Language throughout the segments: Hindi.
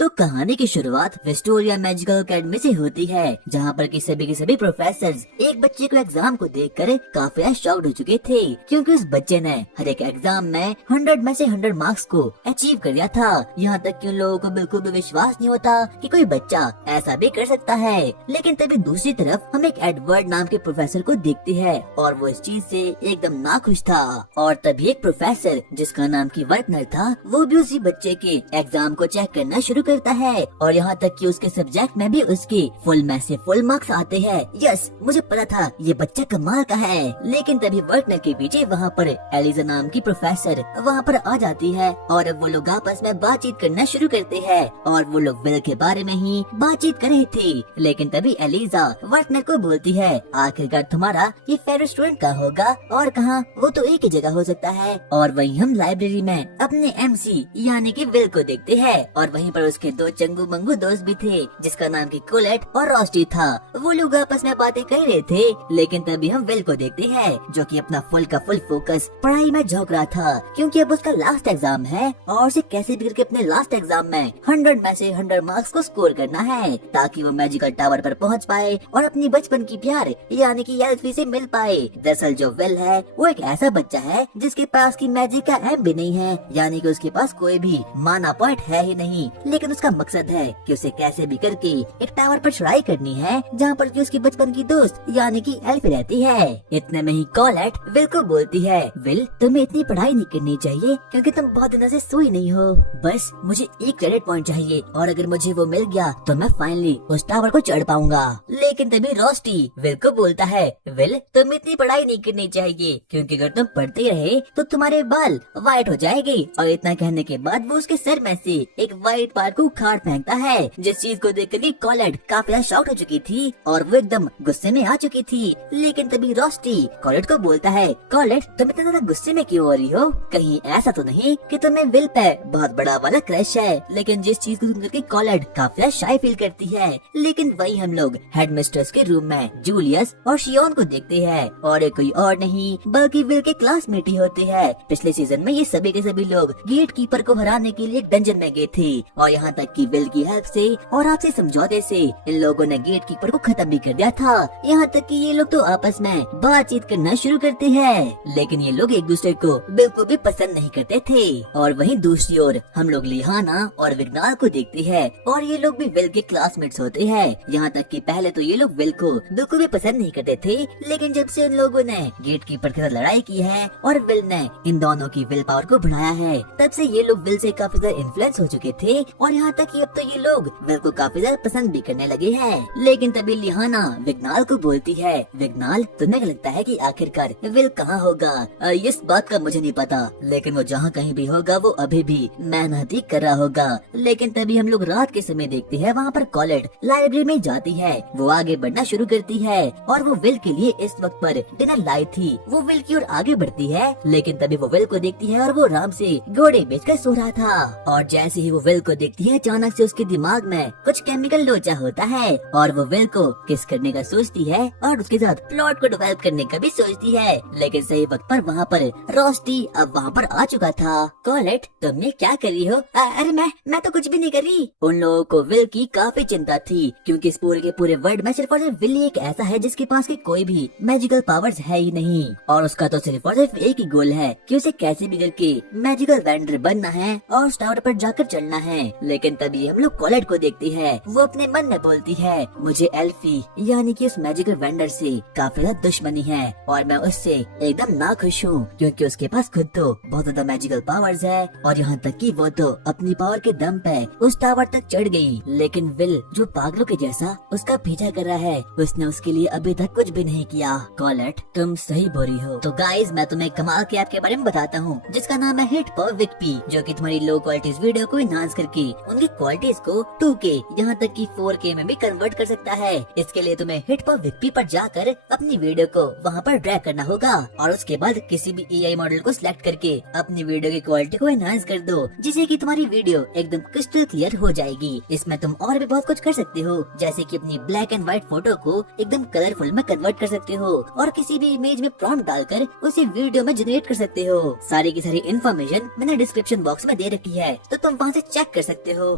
तो कहानी की शुरुआत विक्टोरिया मैजिकल एकेडमी से होती है, जहाँ पर के सभी प्रोफेसर एक बच्चे को एग्जाम को देखकर काफी शॉक्ड हो चुके थे, क्योंकि उस बच्चे ने हर एक एग्जाम में 100 में से 100 मार्क्स को अचीव कर लिया था। यहाँ तक कि उन लोगों को बिल्कुल भी विश्वास नहीं होता कि कोई बच्चा ऐसा भी कर सकता है। लेकिन तभी दूसरी तरफ हम एक एडवर्ड नाम के प्रोफेसर को देखते हैं और वो इस चीज से एकदम नाखुश था। और तभी एक प्रोफेसर जिसका नाम की वर्टनर था, वो भी उसी बच्चे के एग्जाम को चेक करना शुरू करता है और यहाँ तक कि उसके सब्जेक्ट में भी उसके फुल में से फुल मार्क्स आते हैं। यस, मुझे पता था ये बच्चा कमाल का है। लेकिन तभी वर्टनर के पीछे वहाँ पर एलिजा नाम की प्रोफेसर वहाँ पर आ जाती है और अब वो लोग आपस में बातचीत करना शुरू करते हैं और वो लोग विल के बारे में ही बातचीत कर रहे थे। लेकिन तभी एलिजा वर्टनर को बोलती है, आखिरकार तुम्हारा ये फेवरेट स्टूडेंट कहाँ होगा और कहाँ, वो तो एक ही जगह हो सकता है। और वहीं हम लाइब्रेरी में अपने MC यानी कि विल को देखते हैं और वहीं पर उसके दो चंगू मंगू दोस्त भी थे, जिसका नाम की कोलेट और रॉस्टी था। वो लोग आपस में बातें कर रहे थे। लेकिन तभी हम विल को देखते हैं, जो कि अपना फुल का फुल फोकस पढ़ाई में झोंक रहा था, क्योंकि अब उसका लास्ट एग्जाम है और उसे कैसे भी करके अपने लास्ट एग्जाम में 100 में से 100 मार्क्स को स्कोर करना है, ताकि वो मैजिकल टावर पर पहुंच पाए और अपनी बचपन की प्यार यानी कि एल्फी से मिल पाए। दरअसल जो विल है वो एक ऐसा बच्चा है जिसके पास की मैजिक का एम भी नहीं है, यानी कि उसके पास कोई भी माना पॉइंट है ही नहीं। लेकिन उसका मकसद है कि उसे कैसे भी करके एक टावर पर चढ़ाई करनी है, जहाँ पर कि उसकी बचपन की दोस्त यानी कि एल्फी रहती है। इतने में ही कोलेट विल को बोलती है, विल तुम्हें इतनी पढ़ाई नहीं करनी चाहिए, क्योंकि तुम बहुत दिनों से सोई नहीं हो। बस मुझे एक क्रेडिट पॉइंट चाहिए और अगर मुझे वो मिल गया तो मैं फाइनली उस टावर को चढ़ पाऊंगा। लेकिन तभी रॉस्टी विल को बोलता है, विल तुम इतनी पढ़ाई नहीं करनी चाहिए, क्योंकि अगर तुम पढ़ते रहे तो तुम्हारे बाल व्हाइट हो जाएंगे। और इतना कहने के बाद वो उसके सर में से एक व्हाइट पार्ट को उखाड़ फेंकता है, जिस चीज को देखकर कोलेट काफी शॉक्ड हो चुकी थी और वो एकदम गुस्से में आ चुकी थी। लेकिन तभी रॉस्टी कोलेट को बोलता है, कोलेट तुम इतना ज्यादा गुस्से में क्यों हो रही हो? कहीं ऐसा तो नहीं कि तुम्हें विल पे बहुत बड़ा वाला क्रश है? लेकिन जिस चीज को सुनकर के कोलेट काफी शाय फील करती है। लेकिन वही हम लोग हेडमिस्ट्रेस के रूम में जूलियस और शियोन को देखते हैं और ये कोई और नहीं बल्कि विल के क्लासमेट ही होते हैं। पिछले सीजन में ये सभी के सभी लोग गेट कीपर को हराने के लिए एक डंजन में गए थे और यहाँ तक कि विल की हेल्प से और आपसी समझौते से इन लोगों ने गेट कीपर को खत्म भी कर दिया था। यहाँ तक कि ये लोग तो आपस में बातचीत करना शुरू करते हैं। लेकिन ये लोग एक दूसरे को बिल्कुल भी पसंद नहीं करते थे। और वहीं दूसरी ओर हम लोग लिहाना और विग्नाल को देखते हैं और ये लोग भी विल के क्लासमेट्स होते हैं। यहाँ तक कि पहले तो ये लोग विल को बिल्कुल भी पसंद नहीं करते थे, लेकिन जब से उन लोगों ने गेट कीपर के साथ लड़ाई की है और विल ने इन दोनों की विल पावर को बढ़ाया है, तब से ये लोग विल से काफी ज्यादा इन्फ्लुएंस हो चुके थे और यहाँ तक कि अब तो ये लोग विल को काफी ज्यादा पसंद भी करने लगे हैं। लेकिन तभी लिहाना विग्नाल को बोलती है, विग्नाल तुम्हें लगता है कि आखिरकार विल कहाँ होगा? इस बात का मुझे नहीं पता, लेकिन वो जहाँ कहीं भी होगा वो अभी भी मेहनत ही कर रहा होगा। लेकिन तभी हम लोग रात के समय देखते हैं वहाँ पर कोलेट लाइब्रेरी में जाती है। वो आगे बढ़ना शुरू करती है और वो विल के लिए इस वक्त पर डिनर लाई थी। वो विल की ओर आगे बढ़ती है, लेकिन तभी वो विल को देखती है और वो आराम से घोड़े बेचकर सो रहा था। और जैसे ही वो विल को देखती है, अचानक से उसके दिमाग में कुछ केमिकल लोचा होता है और वो विल को किस करने का सोचती है और उसके साथ प्लॉट को डेवलप करने का भी सोचती है। लेकिन सही वक्त पर वहाँ पर रॉस्टी अब वहाँ पर आ चुका था। कोलेट तुम ये क्या कर रही हो? अरे मैं तो कुछ भी नहीं कर रही। उन लोगों को विल की काफी चिंता थी, क्योंकि इस पूरे के पूरे वर्ल्ड में सिर्फ और सिर्फ विल ही एक ऐसा है जिसके पास की कोई भी मैजिकल पावर्स है ही नहीं और उसका तो सिर्फ और सिर्फ एक ही गोल है कि उसे कैसे भी करके मैजिकल वेंडर बनना है और उस टावर पर जाकर चढ़ना है। लेकिन तभी हम लोग कोलेट को देखते हैं, वो अपने मन में बोलती है, मुझे एल्फी यानी कि उस मैजिकल वेंडर से काफी ज्यादा दुश्मनी है और मैं उससे एकदम नाखुश हूँ, क्योंकि उसके पास खुद तो बहुत ज्यादा मैजिकल पावर्स है और यहाँ तक कि वो तो अपनी पावर के दम पे उस टावर तक चढ़ गई। लेकिन विल जो पागलों के जैसा उसका पीछा कर रहा है, उसने उसके लिए अभी तक कुछ भी नहीं किया। कोलेट तुम सही बोल रही हो। तो गाइज मैं तुम्हें कमाल के ऐप के बारे में बताता हूँ, जिसका नाम है हिट पर विक्पी, जो कि तुम्हारी लो क्वालिटीज वीडियो को इनहांस करके उनकी क्वालिटीज को 2K यहाँ तक कि 4K में भी कन्वर्ट कर सकता है। इसके लिए तुम्हें हिट पर विक्पी पर जाकर अपनी वीडियो को वहाँ पर ड्रैग करना होगा और उसके बाद किसी भी AI मॉडल को सिलेक्ट करके अपनी वीडियो की क्वालिटी को एनहांस कर दो, जिससे कि तुम्हारी वीडियो एकदम क्रिस्टल क्लियर हो जाएगी। इसमें तुम और भी बहुत कुछ कर सकते हो, जैसे कि अपनी ब्लैक एंड व्हाइट फोटो को एकदम कलरफुल में कन्वर्ट कर सकते हो और किसी भी इमेज में प्रॉम्प्ट डालकर उसे वीडियो में जनरेट कर सकते हो। सारी की सारी इन्फॉर्मेशन मैंने डिस्क्रिप्शन बॉक्स में दे रखी है, तो तुम वहाँ से चेक कर सकते हो।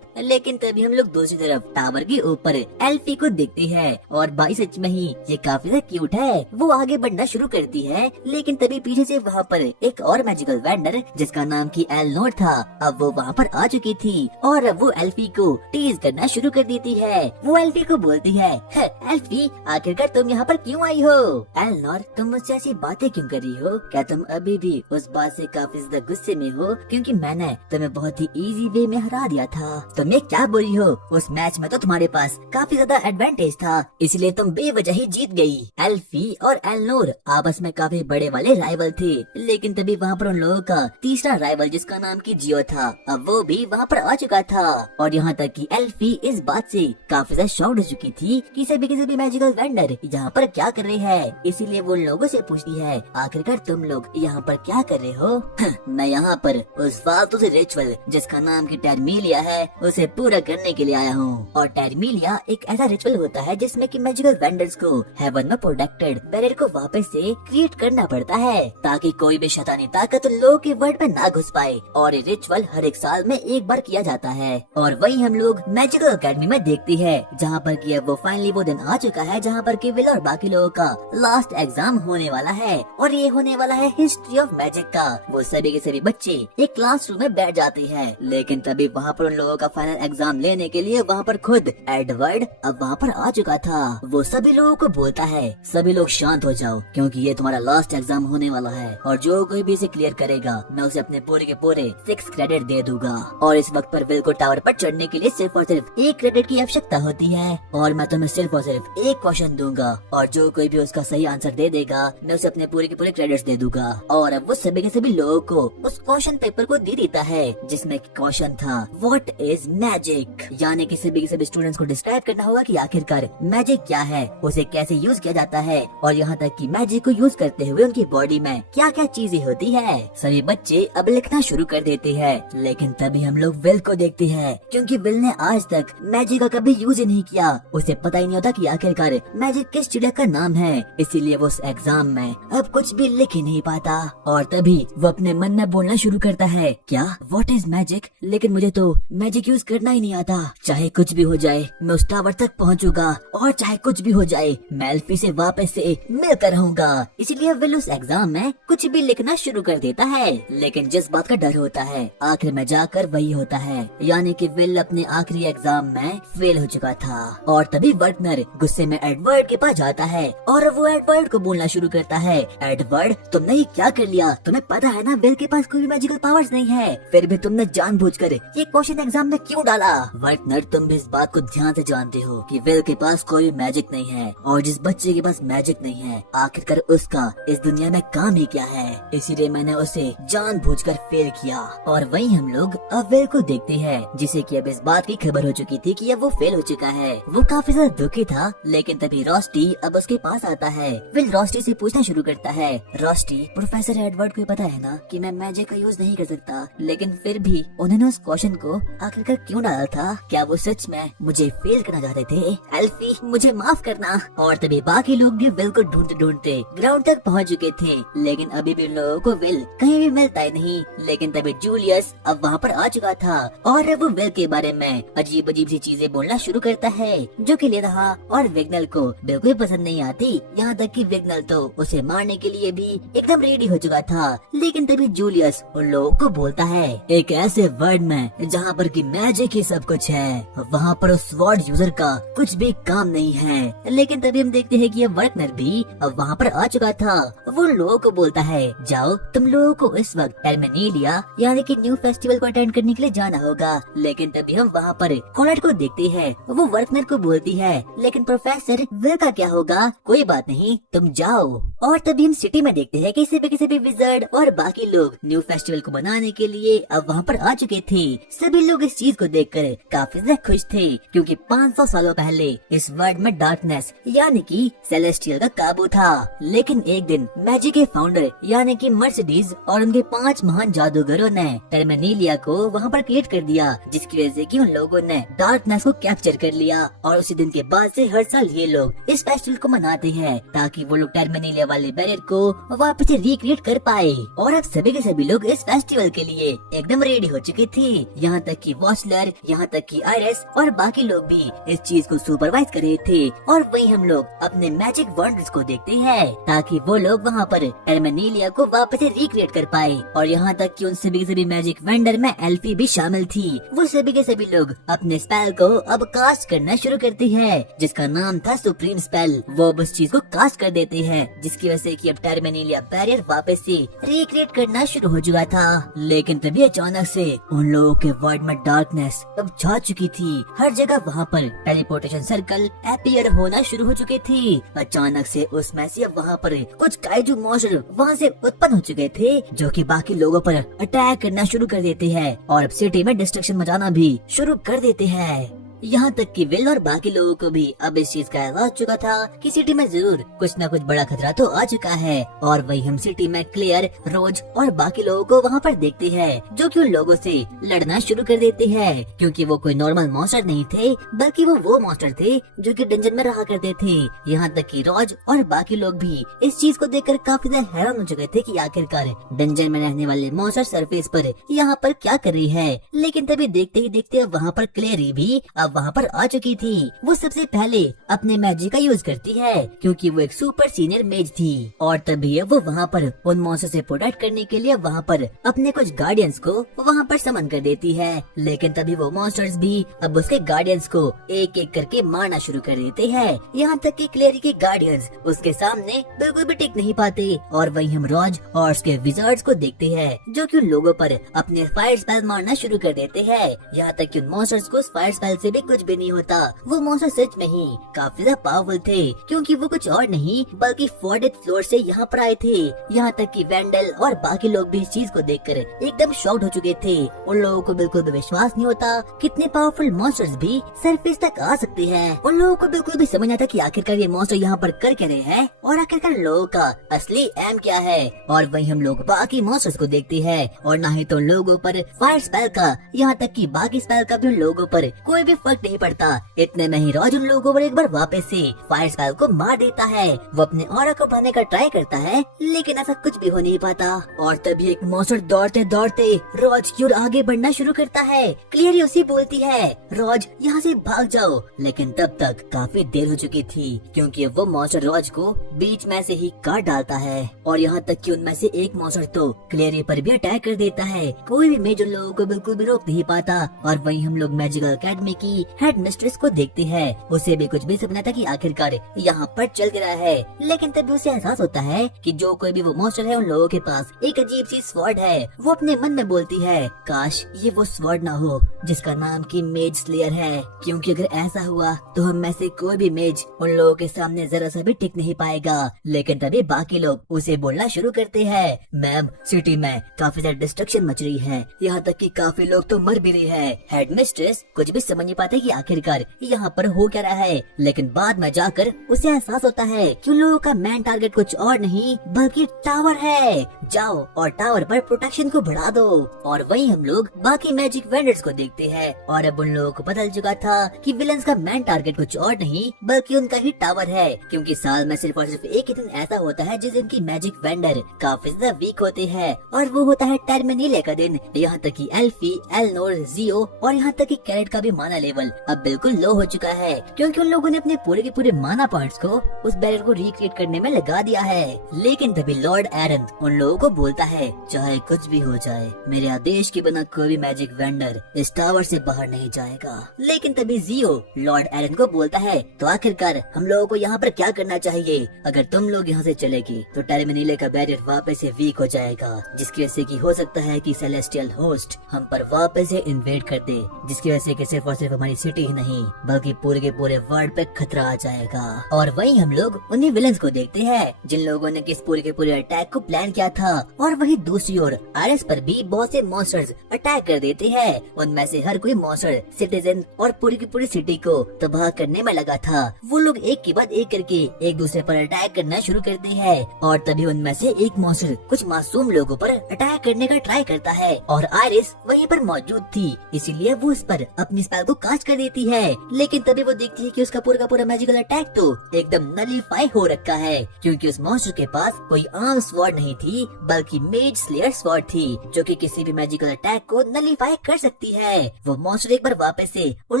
लेकिन तभी हम लोग दूसरी तरफ टावर के ऊपर एल्फी को देखते हैं और भाई सच में ही ये काफी ज्यादा क्यूट है। वो आगे बढ़ना शुरू करती है, लेकिन तभी पीछे से वहाँ पर एक और मैजिकल वेंडर जिसका नाम की एलनोर था, अब वो वहाँ पर आ चुकी थी और अब वो एल्फी को टीज करना शुरू कर देती है। वो एल्फी को बोलती है, एल्फी आखिरकार तुम यहाँ पर क्यों आई हो? एलनोर तुम मुझसे ऐसी बातें क्यों कर रही हो? क्या तुम अभी भी उस बात से काफी ज्यादा गुस्से में हो क्योंकि मैंने तुम्हें बहुत ही इजी वे में हरा दिया था? तुम ये क्या बोल रही हो? उस मैच में तो तुम्हारे पास काफी ज्यादा एडवांटेज था, इसलिए तुम बेवजह ही जीत गई। एल्फी और एलनोर आपस में काफी बड़े वाले राइवल थे, लेकिन तभी वहाँ पर उन लोगों का तीसरा राइवल जिसका नाम की जियो था, अब वो भी वहाँ पर आ चुका था। और यहाँ तक कि एल्फी इस बात से काफी ज्यादा शॉक्ड हो चुकी थी कि सभी के सभी मैजिकल वेंडर यहाँ पर क्या कर रहे हैं, इसीलिए वो उन लोगों से पूछती है, आखिरकार तुम लोग यहाँ पर क्या कर रहे हो? मैं यहाँ पर उस फालतू से रिचुअल जिसका नाम की टर्मिलिया है उसे पूरा करने के लिए आया हूँ। और टर्मिलिया एक ऐसा रिचुअल होता है जिसमें कि मैजिकल वेंडर्स को हेवन में प्रोटेक्टेड बैरियर को वापस से क्रिएट करना पड़ता है ताकि कोई भी शैतानी ताकत लोगों के वर्ल्ड में ना घुस पाए। और ये रिचुअल हर एक साल में एक बार किया जाता है और वही हम लोग मैजिकल एकेडमी में देखते हैं, जहाँ पर कि अब वो फाइनली वो दिन आ चुका है जहाँ पर कि विल और बाकी लोगों का लास्ट एग्जाम होने वाला है और ये होने वाला है हिस्ट्री ऑफ मैजिक का। वो सभी के सभी बच्चे एक क्लासरूम में बैठ जाते हैं, लेकिन तभी वहाँ पर उन लोगों का फाइनल एग्जाम लेने के लिए वहाँ पर खुद एडवर्ड अब वहाँ पर आ चुका था। वो सभी लोगों को बोलता है, सभी लोग शांत हो जाओ क्योंकि ये तुम्हारा लास्ट एग्जाम होने वाला है और जो कोई भी इसे क्लियर करेगा मैं उसे अपने पूरे के पूरे 6 क्रेडिट दे दूंगा। और इस वक्त पर विल को टावर पर चढ़ने के लिए सिर्फ और सिर्फ 1 क्रेडिट की आवश्यकता होती है और मैं तुम्हें सिर्फ और सिर्फ एक क्वेश्चन दूंगा और जो कोई भी उसका सही आंसर दे देगा मैं उसे अपने पूरे के पूरे क्रेडिट्स दे दूंगा। और अब वो सभी के सभी लोगों को उस क्वेश्चन पेपर को दे देता है जिसमें क्वेश्चन था व्हाट इज मैजिक, यानी कि सभी के सभी स्टूडेंट्स को डिस्क्राइब करना होगा कि आखिरकार मैजिक क्या है, उसे कैसे यूज किया जाता है और यहाँ तक कि मैजिक को यूज करते हुए उनकी बॉडी में क्या क्या चीजें होती है। सभी बच्चे अब लिखना शुरू कर देते हैं, लेकिन तभी हम लोग विल को देखते हैं क्योंकि विल ने आज तक मैजिक का कभी यूज ही नहीं किया, उसे पता ही नहीं होता कि आखिरकार मैजिक किस चिड़िया का नाम है, इसीलिए वो उस एग्जाम में अब कुछ भी लिख ही नहीं पाता। और तभी वो अपने मन में बोलना शुरू करता है, क्या व्हाट इज मैजिक, लेकिन मुझे तो मैजिक यूज करना ही नहीं आता, चाहे कुछ भी हो जाए मैं उस टावर तक पहुंचूंगा और चाहे कुछ भी हो जाए मैं एल्फी से वापस से मिलकर रहूंगा। इसीलिए विल उस एग्जाम में कुछ भी लिखना शुरू कर देता है, लेकिन जिस बात का डर होता है आखिर में जाकर वही होता है, यानी कि विल अपने आखिरी एग्जाम में फेल हो चुका था। और तभी वर्टनर गुस्से में एडवर्ड के पास जाता है और वो एडवर्ड को बोलना शुरू करता है, एडवर्ड तुमने ये क्या कर लिया, तुम्हें पता है ना विल के पास कोई भी मैजिकल पावर्स नहीं है, फिर भी तुमने जानबूझकर ये क्वेश्चन एग्जाम में क्यों डाला? वर्टनर तुम भी इस बात को ध्यान से जानते हो कि विल के पास कोई मैजिक नहीं है और जिस बच्चे के पास मैजिक नहीं है आखिरकार उसका इस दुनिया में काम ही क्या है, इसीलिए मैंने उसे जानबूझकर फेल किया। और वहीं हम लोग अब विल को देखते हैं जिसे कि अब इस बात की खबर हो चुकी थी कि अब वो फेल हो चुका है। वो काफी ज्यादा दुखी था, लेकिन तभी रोस्टी अब उसके पास आता है। विल रोस्टी से पूछना शुरू करता है, रोस्टी प्रोफेसर एडवर्ड को पता है ना कि मैं मैजिक का यूज नहीं कर सकता, लेकिन फिर भी उन्होंने उस क्वेश्चन को आखिरकार क्यों डाला था, क्या वो सच में मुझे फेल करना चाहते थे? एल्फी मुझे माफ करना। और तभी बाकी लोग भी विल को ढूंढते ढूंढते ग्राउंड तक पहुंच चुके थे, लेकिन अभी भी लोगों को विल कहीं भी मिलता ही नहीं। लेकिन तभी जूलियस अब वहाँ पर आ चुका था और वो विल के बारे में अजीब अजीब सी चीजें बोलना शुरू करता है जो कि लेरहा और विग्नल को बिल्कुल पसंद नहीं आती, यहाँ तक कि विग्नल तो उसे मारने के लिए भी एकदम रेडी हो चुका था। लेकिन तभी जूलियस उन लोगों को बोलता है, एक ऐसे वर्ल्ड में जहाँ पर कि मैजिक ही सब कुछ है वहाँ पर उस स्वॉर्ड यूजर का कुछ भी काम नहीं है। लेकिन तभी हम देखते हैं कि अब वर्टनर भी अब वहाँ पर आ चुका था। वो उन लोगों को बोलता है, जाओ तुम लोगों को इस वक्त टर्मिनेलिया यानी कि न्यू फेस्टिवल को अटेंड करने के लिए जाना होगा। लेकिन तभी हम वहाँ पर कोलेट को देखते हैं, वो वर्टनर को बोलती है, लेकिन प्रोफेसर विल का क्या होगा, कोई बात नहीं तुम जाओ। और तभी हम सिटी में देखते हैं कि किसी भी विज़ार्ड और बाकी लोग न्यू फेस्टिवल को मनाने के लिए अब वहाँ पर आ चुके थे। सभी लोग इस चीज को देखकर काफी ज्यादा खुश थे क्योंकि 500 सालों पहले इस वर्ल्ड में डार्कनेस यानी कि सेलेस्टियल का काबू था। लेकिन एक दिन मैजिक के फाउंडर यानी कि मर्सिडीज और उनके 5 महान जादूगरों ने टर्मिनेलिया को वहाँ पर क्रिएट कर दिया, जिसकी वजह से कि उन लोगों ने डार्कनेस को कैप्चर कर लिया। और उसी दिन के बाद से हर साल ये लोग इस फेस्टिवल को मनाते हैं ताकि वो लोग टर्मिनेलिया वाले बैरियर को वापस से रिक्रिएट कर पाए। और अब सभी के सभी लोग इस फेस्टिवल के लिए एकदम रेडी हो चुके थे, यहाँ तक कि वॉच काउंसलर, यहाँ तक कि आयरिस और बाकी लोग भी इस चीज को सुपरवाइज कर रहे थे। और वही हम लोग अपने मैजिक वंडर्स को देखते हैं ताकि वो लोग वहाँ पर टर्मिनेलिया को वापस से रिक्रिएट कर पाए। और यहाँ तक कि उन सभी के सभी मैजिक वेंडर में एल्फी भी शामिल थी। वो सभी के सभी लोग अपने स्पेल को अब कास्ट करना शुरू करती है, जिसका नाम था सुप्रीम स्पेल। वो अब उस चीज को कास्ट कर देते हैं, जिसकी वजह से कि अब टर्मिनेलिया बैरियर वापस से रिक्रिएट करना शुरू हो चुका था। लेकिन तभी अचानक से उन लोगों के वर्ल्ड में डार्कनेस अब छा चुकी थी। हर जगह वहाँ पर टेलीपोर्टेशन सर्कल अपीयर होना शुरू हो चुके थे। अचानक से उसमें से अब वहाँ पर कुछ काइजू मॉन्स्टर वहाँ से उत्पन्न हो चुके थे, जो कि बाकी लोगों पर अटैक करना शुरू कर देते हैं और अब सिटी में डिस्ट्रक्शन मचाना भी शुरू कर देते हैं। यहाँ तक कि विल और बाकी लोगों को भी अब इस चीज का एहसास चुका था कि सिटी में जरूर कुछ न कुछ बड़ा खतरा तो आ चुका है। और वही हम सिटी में क्लेयर, रोज और बाकी लोगों को वहाँ पर देखते हैं, जो कि उन लोगों से लड़ना शुरू कर देते हैं, क्योंकि वो कोई नॉर्मल मॉन्स्टर नहीं थे, बल्कि वो मॉन्स्टर थे जो कि डंजन में रहा करते थे। यहाँ तक कि रोज और बाकी लोग भी इस चीज को देखकर काफी ज्यादा हैरान हो चुके थे कि आखिरकार डंजन में रहने वाले मॉन्स्टर सरफेस पर यहाँ पर क्या कर रही है। लेकिन तभी देखते ही देखते वहाँ पर क्लेरी भी वहाँ पर आ चुकी थी। वो सबसे पहले अपने मैजिक का यूज करती है, क्योंकि वो एक सुपर सीनियर मेज थी। और तभी वो वहाँ पर उन मॉन्स्टर से प्रोटेक्ट करने के लिए वहाँ पर अपने कुछ गार्डियंस को वहाँ पर समन कर देती है। लेकिन तभी वो मॉन्स्टर्स भी अब उसके गार्डियंस को एक एक करके मारना शुरू कर देते हैं। यहाँ तक कि क्लेरी के गार्डियंस उसके सामने बिल्कुल भी टिक नहीं पाते। और वही हम रॉज और उसके विजार्ड्स को देखते हैं, जो कि उन लोगों पर अपने फायर स्पेल मारना शुरू कर देते हैं। यहाँ तक कि उन मॉन्स्टर्स को फायर स्पेल से भी कुछ भी नहीं होता। वो मॉन्स्टर सच में ही काफी ज्यादा पावरफुल थे, क्योंकि वो कुछ और नहीं बल्कि 4th फ्लोर से यहाँ पर आए थे। यहाँ तक कि वेंडल और बाकी लोग भी इस चीज को देखकर एकदम शॉक्ड हो चुके थे। उन लोगों को बिल्कुल भी विश्वास नहीं होता कितने पावरफुल मॉन्स्टर्स भी सरफेस तक आ सकते हैं। उन लोगों को बिल्कुल भी समझ नहीं आता कि आखिरकार ये मॉन्स्टर यहाँ पर कर क्या रहे हैं और आखिरकार लोगों का असली एम क्या है। और वही हम लोग बाकी मॉन्स्टर्स को देखते हैं, और न ही तो लोगों पर फायर स्पेल का, यहाँ तक कि बाकी स्पेल का भी उन लोगों पर कोई भी फर्क नहीं पड़ता। इतने में ही रॉज उन लोगों पर एक बार वापस से फायर स्पेल को मार देता है। वो अपने ऑरा को बढ़ाने का ट्राई करता है, लेकिन ऐसा कुछ भी हो नहीं पाता। और तभी एक मॉन्स्टर दौड़ते दौड़ते रॉज की ओर आगे बढ़ना शुरू करता है। क्लियरली उसी बोलती है, रॉज यहाँ से भाग जाओ। लेकिन तब तक काफी देर हो चुकी थी, क्योंकि वो मॉन्स्टर रॉज को बीच में से ही काट डालता है। और यहाँ तक कि उनमें से एक मॉन्स्टर तो क्लियरी पर भी अटैक कर देता है। कोई भी मेजर लोगों को बिल्कुल भी रोक नहीं पाता। और वही हम लोग मैजिकल एकेडमी की हेड मिस्ट्रेस को देखते हैं। उसे भी कुछ भी सपना था कि आखिरकार यहाँ पर चल गिरा है। लेकिन तभी उसे एहसास होता है कि जो कोई भी वो मॉन्स्टर है, उन लोगों के पास एक अजीब सी स्वॉर्ड है। वो अपने मन में बोलती है, काश ये वो स्वॉर्ड ना हो जिसका नाम की मेज स्लेयर है, क्योंकि अगर ऐसा हुआ तो हम में से कोई भी मेज उन लोगों के सामने जरा सा भी टिक नहीं पाएगा। लेकिन तभी बाकी लोग उसे बोलना शुरू करते हैं, मैम सिटी में काफी ज्यादा डिस्ट्रक्शन मच रही है, यहाँ तक कि काफी लोग तो मर भी रहे हैं। हेड मिस्ट्रेस कुछ भी समझ नहीं पाते कि आखिरकार यहाँ पर हो क्या रहा है। लेकिन बाद में जाकर उसे एहसास होता है कि उन लोगों का मेन टारगेट कुछ और नहीं बल्कि टावर है। जाओ और टावर पर प्रोटेक्शन को बढ़ा दो। और वही हम लोग बाकी मैजिक वेंडर्स को देखते हैं, और अब उन लोगों को पता चल चुका था कि विलन्स का मेन टारगेट कुछ और नहीं बल्कि उनका ही टावर है। क्योंकि साल में सिर्फ और सिर्फ एक ही दिन ऐसा होता है जिस दिन की मैजिक वेंडर काफी ज्यादा वीक होते हैं, और वो होता है टर्मिनेलिया का दिन। यहाँ तक कि एल्फी, एलनोर, जियो और यहाँ तक कि कैरेट का भी माना लेवल अब बिल्कुल लो हो चुका है, क्योंकि उन लोगों ने अपने पूरे के पूरे माना पॉइंट्स को उस बैरियर को रिक्रिएट करने में लगा दिया है। लेकिन तभी लॉर्ड एरन उन लोगों को बोलता है, चाहे कुछ भी हो जाए, मेरे आदेश के बिना कोई भी मैजिक वेंडर इस टावर से बाहर नहीं जाएगा। लेकिन तभी जियो लॉर्ड एरन को बोलता है, तो आखिरकार हम लोगों को यहाँ पर क्या करना चाहिए? अगर तुम लोग यहाँ से चलेगी तो टर्मिनेलिया का बैरियर वापस से वीक हो जाएगा, जिसकी वजह से कि हो सकता है कि सेलेस्टियल होस्ट हम पर वापस से इन्वेड कर दे, जिसकी वजह से कि सिर्फ और सिर्फ हमारी सिटी ही नहीं बल्कि पूरे के पूरे वर्ल्ड पे खतरा आ जाएगा। और वही हम लोग उन्हीं विलन्स को देखते हैं जिन लोगों ने इस पूरे के पूरे अटैक को प्लान किया था। और वही दूसरी ओर आयरिस पर भी बहुत से मॉन्स्टर्स अटैक कर देते हैं। उनमें से हर कोई मॉन्स्टर सिटीजन और पूरी की पूरी सिटी को तबाह करने में लगा था। वो लोग एक के बाद एक करके एक दूसरे पर अटैक करना शुरू करते हैं। और तभी उनमें से एक मॉन्स्टर कुछ मासूम लोगों पर अटैक करने का ट्राई करता है, और आयरिस वहीं पर मौजूद थी, इसीलिए वो उस पर अपनी स्पेल को बर्दाश्त कर देती है, लेकिन तभी वो देखती है कि उसका पूरा का पूरा मैजिकल अटैक तो एकदम नलीफाई हो रखा है, क्योंकि उस मॉन्स्टर के पास कोई आम स्वॉर्ड नहीं थी बल्कि मेज स्लेयर स्वॉर्ड थी, जो कि किसी भी मैजिकल अटैक को नलीफाई कर सकती है। वो मॉन्स्टर एक बार वापस से उन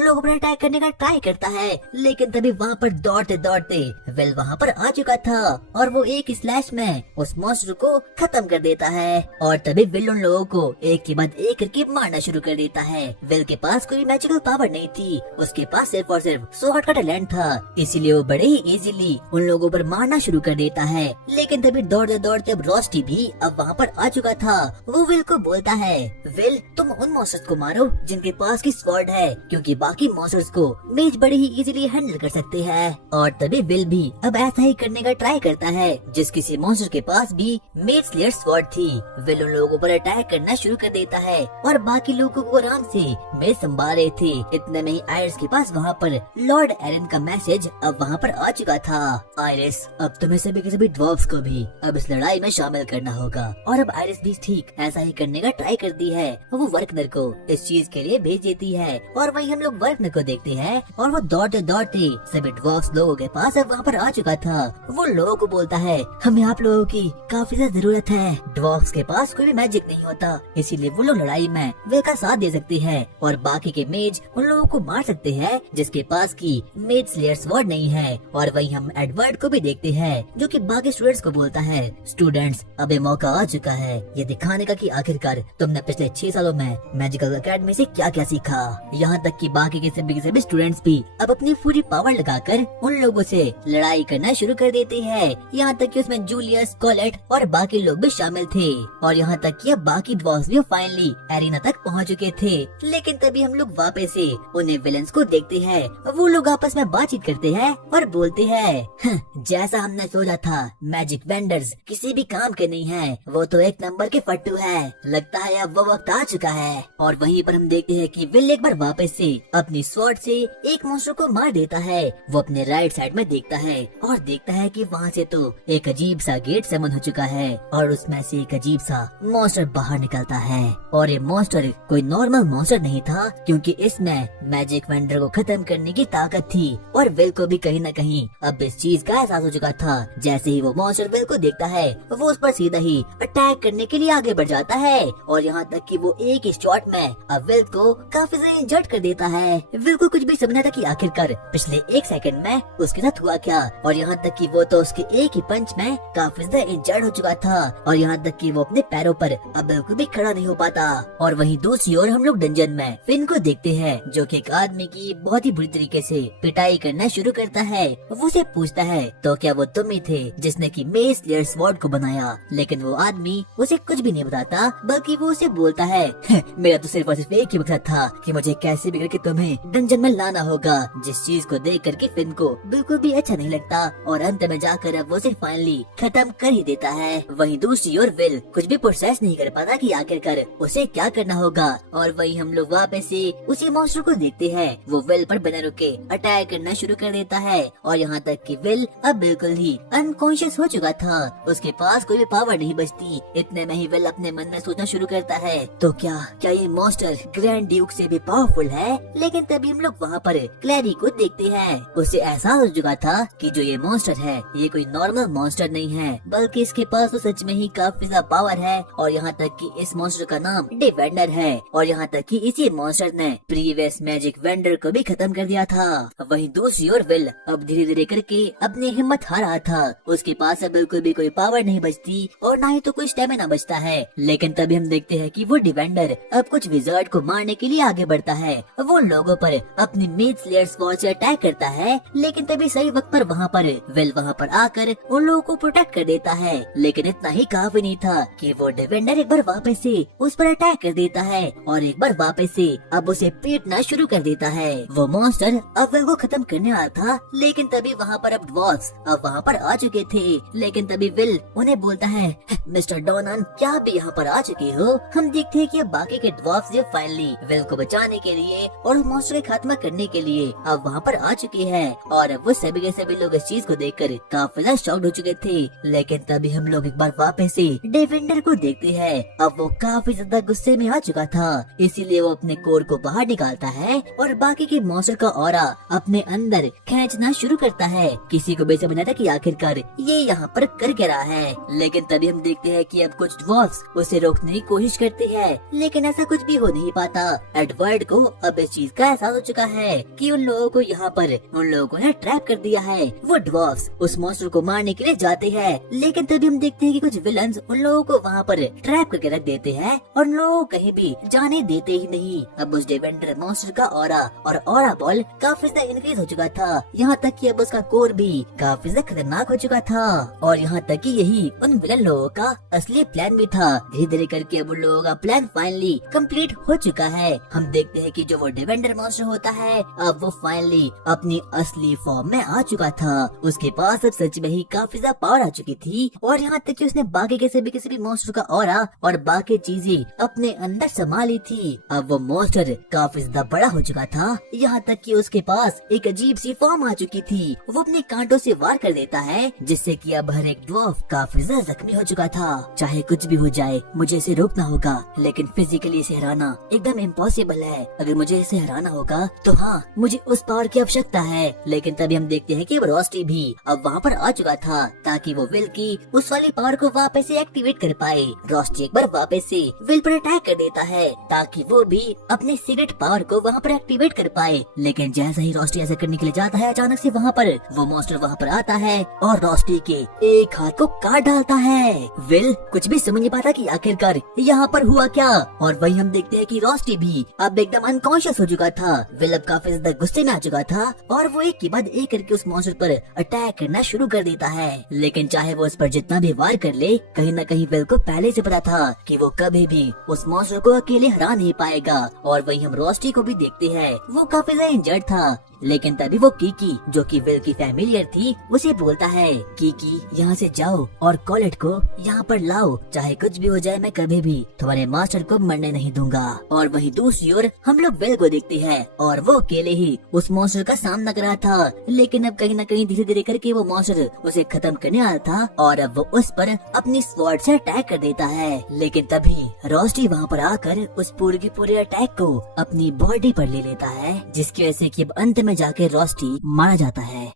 लोगों पर अटैक करने का ट्राई करता है, लेकिन तभी वहाँ पर दौड़ते दौड़ते विल वहाँ पर आ चुका था और वो एक स्लैश में उस मॉन्स्टर को खत्म कर देता है। और तभी विल उन लोगों को एक के बाद एक करके मारना शुरू कर देता है। विल के पास कोई मैजिकल पावर नहीं थी, उसके पास सिर्फ और सिर्फ स्वॉर्ड का टैलेंट था, इसीलिए वो बड़े ही इजीली उन लोगों पर मारना शुरू कर देता है। लेकिन तभी दौड़ते दौड़ते अब रोस्टी भी अब वहाँ पर आ चुका था। वो विल को बोलता है, विल तुम उन मॉन्स्टर्स को मारो जिनके पास की स्वॉर्ड है, क्योंकि बाकी मॉन्स्टर्स को मेज बड़े ही इजीली हैंडल कर सकते हैं। और तभी विल भी अब ऐसा ही करने का ट्राई करता है, जिस किसी मॉन्स्टर के पास भी मेज स्लेयर स्वॉर्ड थी। विल उन लोगों पर अटैक करना शुरू कर देता है और बाकी लोगों को आराम से मेज संभाल रहे थे। इतने में ही आयरिस के पास वहाँ पर लॉर्ड एरन का मैसेज अब वहाँ पर आ चुका था। आयरिस, अब तुम्हें सभी के सभी ड्वार्फ्स को भी अब इस लड़ाई में शामिल करना होगा। और अब आयरिस भी ठीक ऐसा ही करने का ट्राई करती है। वो वर्कनर को इस चीज के लिए भेज देती है और वहीं हम लोग वर्कनर को देखते हैं और वो दौड़ते दौड़ते सभी ड्वार्फ्स लोगों के पास अब वहाँ पर आ चुका था। वो लोगों को बोलता है, हमें आप लोगों की काफी ज्यादा जरूरत है। ड्वार्फ्स के पास कोई भी मैजिक नहीं होता, इसीलिए वो लोग लड़ाई में विल का साथ दे सकते हैं और बाकी के मेज उन लोगों को मार सकते हैं जिसके पास की मेज स्लेयर स्वॉर्ड नहीं है। और वहीं हम एडवर्ड को भी देखते हैं जो कि बाकी स्टूडेंट्स को बोलता है, स्टूडेंट्स अब ये मौका आ चुका है ये दिखाने का कि आखिरकार तुमने पिछले 6 सालों में मैजिकल एकेडमी से क्या क्या सीखा। यहाँ तक कि बाकी के सभी स्टूडेंट्स भी अब अपनी पूरी पावर लगाकर उन लोगों से लड़ाई करना शुरू कर देते हैं। यहाँ तक कि उसमें जूलियस, कोलेट और बाकी लोग भी शामिल थे। और यहाँ तक कि अब बाकी ड्वार्फ्स भी फाइनली एरिना तक पहुँच चुके थे। लेकिन तभी हम लोग वापस से उन्हें विलेंस को देखते हैं। वो लोग आपस में बातचीत करते हैं और बोलते हैं, जैसा हमने सोचा था मैजिक वेंडर्स किसी भी काम के नहीं है, वो तो एक नंबर के फट्टू है। लगता है अब वो वक्त आ चुका है। और वहीं पर हम देखते हैं कि विल एक बार वापस से अपनी स्वॉर्ड से एक मॉन्स्टर को मार देता है। वो अपने राइट साइड में देखता है और देखता है कि वहाँ से तो एक अजीब सा गेट समन हो चुका है और उसमें से एक अजीब सा मॉन्स्टर बाहर निकलता है। और ये मॉन्स्टर कोई नॉर्मल मॉन्स्टर नहीं था, क्योंकि इसमें मैजिक वेंडर को खत्म करने की ताकत थी। और विल को भी कहीं न कहीं अब इस चीज का एहसास हो चुका था। जैसे ही वो मॉन्स्टर विल को देखता है वो उस पर सीधा ही अटैक करने के लिए आगे बढ़ जाता है। और यहाँ तक कि वो एक ही शॉट में अब विल को काफी ज्यादा इंजर्ड कर देता है। विल को कुछ भी समझना था कि आखिरकार पिछले 1 सेकंड में उसके साथ हुआ क्या। और यहाँ तक कि वो तो उसके एक ही पंच में काफी ज्यादा इंजर्ड हो चुका था और यहाँ तक कि वो अपने पैरों पर अब बिल्कुल भी खड़ा नहीं हो पाता। और वहीं दूसरी ओर हम लोग डंजन में फिन को देखते हैं, जो कि एक आदमी की बहुत ही बुरी तरीके से पिटाई करना शुरू करता है। वो उसे पूछता है, तो क्या वो तुम ही थे जिसने की मेज स्लेयर स्वॉर्ड को बनाया। लेकिन वो आदमी उसे कुछ भी नहीं बताता, बल्कि वो उसे बोलता है, मेरा तो सिर्फ और सिर्फ एक ही मकसद था कि मुझे कैसे भी करके तुम्हें डंजन में लाना होगा। जिस चीज को देख करके फिन को बिल्कुल भी अच्छा नहीं लगता और अंत में जाकर अब वो उसे फाइनली खत्म कर ही देता है। वहीं दूसरी ओर विल कुछ भी प्रोसेस नहीं कर पाता कि आखिरकार उसे क्या करना होगा। और वहीं हम लोग वापस से उसी मॉन्स्टर को देखते हैं। वो विल पर बिना रुके अटैक करना शुरू कर देता है और यहाँ तक कि विल अब बिल्कुल ही अनकॉन्शियस हो चुका था, उसके पास कोई भी पावर नहीं बचती। इतने में ही विल अपने मन में सोचना शुरू करता है, तो क्या ये मॉन्स्टर ग्रैंड ड्यूक से भी पावरफुल है। लेकिन तभी हम लोग वहाँ पर क्लैरी को देखते हैं। उसे एहसास हो चुका था कि जो ये मॉन्स्टर है ये कोई नॉर्मल मॉन्स्टर नहीं है, बल्कि इसके पास तो सच में ही काफी ज्यादा पावर है। और यहाँ तक कि इस मॉन्स्टर का नाम डिफेंडर है और यहाँ तक कि इसी मॉन्स्टर ने प्रीवियस मैजिक वेंडर को भी खत्म कर दिया था। वहीं दूसरी ओर विल अब धीरे धीरे करके अपनी हिम्मत हार रहा था। उसके पास अब बिल्कुल भी कोई पावर नहीं बचती और ना ही तो कोई स्टेमिना बचता है। लेकिन तभी हम देखते हैं कि वो डिफेंडर अब कुछ विजार्ड को मारने के लिए आगे बढ़ता है। वो लोगों पर अपनी मेज स्लेयर स्वॉर्ड से अटैक करता है। लेकिन तभी सही वक्त पर वहाँ पर विल वहाँ पर आकर उन लोगों को प्रोटेक्ट कर देता है। लेकिन इतना ही काफी नहीं था कि वो डिफेंडर एक बार वापस से उस पर अटैक कर देता है और एक बार वापस से अब उसे पीटना शुरू कर देता है। वो मॉन्स्टर अब विल को खत्म करने वाला था। लेकिन तभी वहाँ पर अब ड्वार्फ्स अब वहाँ पर आ चुके थे। लेकिन तभी विल उन्हें बोलता है, मिस्टर डोनन क्या आप भी यहाँ पर आ चुके हो। हम देखते हैं कि बाकी के ड्वार्फ्स ये फाइनली विल को बचाने के लिए और उस मॉन्स्टर का खात्मा करने के लिए अब वहाँ पर आ चुके हैं। और अब वो सभी के सभी लोग इस चीज को देखकर काफी ज्यादा शॉक्ड हो चुके थे। लेकिन तभी हम लोग एक बार वापस से डिफेंडर को देखते हैं। अब वो काफी ज्यादा गुस्से में आ चुका था, इसीलिए वो अपने कोर को बाहर निकालता है और बाकी के मॉन्स्टर का ऑरा अपने अंदर खींचना शुरू करता है। किसी को भी समझ नहीं आता कि आखिरकार ये यहाँ पर कर क्या रहा है, लेकिन तभी हम देखते हैं कि अब कुछ ड्वार्फ्स उसे रोकने की कोशिश करते हैं, लेकिन ऐसा कुछ भी हो नहीं पाता। एडवर्ड को अब इस चीज का एहसास हो चुका है कि उन लोगों को यहाँ पर उन लोगों ने ट्रैप कर दिया है। वो ड्वार्फ्स उस मॉन्स्टर को मारने के लिए जाते हैं, लेकिन तभी हम देखते हैं कि कुछ विलन्स उन लोगों को वहाँ पर ट्रैप करके रख देते हैं और उन लोगों को कहीं भी जाने देते ही नहीं। अब उस डेवेंडर मॉन्स्टर का ऑरा बॉल काफी ज्यादा इंक्रीज हो चुका था, यहाँ तक कि अब उसका कोर भी काफी ज्यादा खतरनाक हो चुका था और यहाँ तक कि यही उन विलन लोगों का असली प्लान भी था। धीरे धीरे करके अब उन लोगों का प्लान फाइनली कंप्लीट हो चुका है। हम देखते हैं कि जो वो डिवेंडर मॉन्स्टर होता है अब वो फाइनली अपनी असली फॉर्म में आ चुका था। उसके पास अब सच में ही काफी ज्यादा पावर आ चुकी थी और यहाँ तक कि उसने बाकी किसी भी मॉन्स्टर का ऑरा और बाकी चीजें अपने अंदर संभाली थी। अब वो मॉन्स्टर काफी ज्यादा बड़ा हो चुका था, यहाँ तक कि उसके पास एक अजीब सी फॉर्म आ चुकी थी। वो अपने कांटों से वार कर देता है, जिससे कि अब हर एक ड्वार्फ काफी ज्यादा जख्मी हो चुका था। चाहे कुछ भी हो जाए मुझे इसे रोकना होगा, लेकिन फिजिकली इसे हराना एकदम इम्पॉसिबल है। अगर मुझे इसे हराना होगा तो हाँ, मुझे उस पावर की आवश्यकता है। लेकिन तभी हम देखते हैं कि रोस्टी भी अब वहाँ पर आ चुका था ताकि वो विल की उस वाली पावर को वापस से एक्टिवेट कर पाए। रोस्टी एक बार वापस से विल पर अटैक कर देता है ताकि वो भी अपने सीक्रेट पावर को वहाँ पर एक्टिवेट कर पाए। लेकिन जैसा ही रोस्टी ऐसा करने के लिए जाता है, अचानक से वहाँ पर वो मॉन्स्टर वहाँ पर आता है और रोस्टी के एक हाथ को काट डालता है। विल कुछ भी समझ नहीं पाता कि आखिरकार यहाँ पर हुआ क्या, और वही हम देखते हैं कि रोस्टी भी अब एकदम अनकॉन्शियस हो चुका था। विल अब काफी ज्यादा गुस्से में आ चुका था और वो एक के बाद एक करके उस मॉन्स्टर पर अटैक करना शुरू कर देता है। लेकिन चाहे वो उस पर जितना भी वार कर ले, कहीं न कहीं विल को पहले से पता था कि वो कभी भी उस मॉन्स्टर को अकेले हरा नहीं पाएगा। और वही हम रोस्टी को भी देखते हैं, वो काफी ज्यादा इंजर्ड था। लेकिन तभी वो कीकी, जो कि विल की फैमिलियर थी, उसे बोलता है कीकी यहाँ से जाओ और कॉलेट को यहाँ पर लाओ, चाहे कुछ भी हो जाए मैं कभी भी तुम्हारे मास्टर को मरने नहीं दूंगा। और वही दूसरी ओर हम लोग विल को देखते हैं और वो अकेले ही उस मॉन्स्टर का सामना कर रहा था। लेकिन अब कहीं न कहीं धीरे धीरे करके वो मॉन्स्टर उसे खत्म करने आया था और अब वो उस पर अपनी स्वॉर्ड से अटैक कर देता है। लेकिन तभी रोस्टी वहाँ पर आकर उस पूरे के पूरे अटैक को अपनी बॉडी पर ले लेता है, जिसकी वजह से कि अब अंत में जाके रोस्टी मारा जाता है।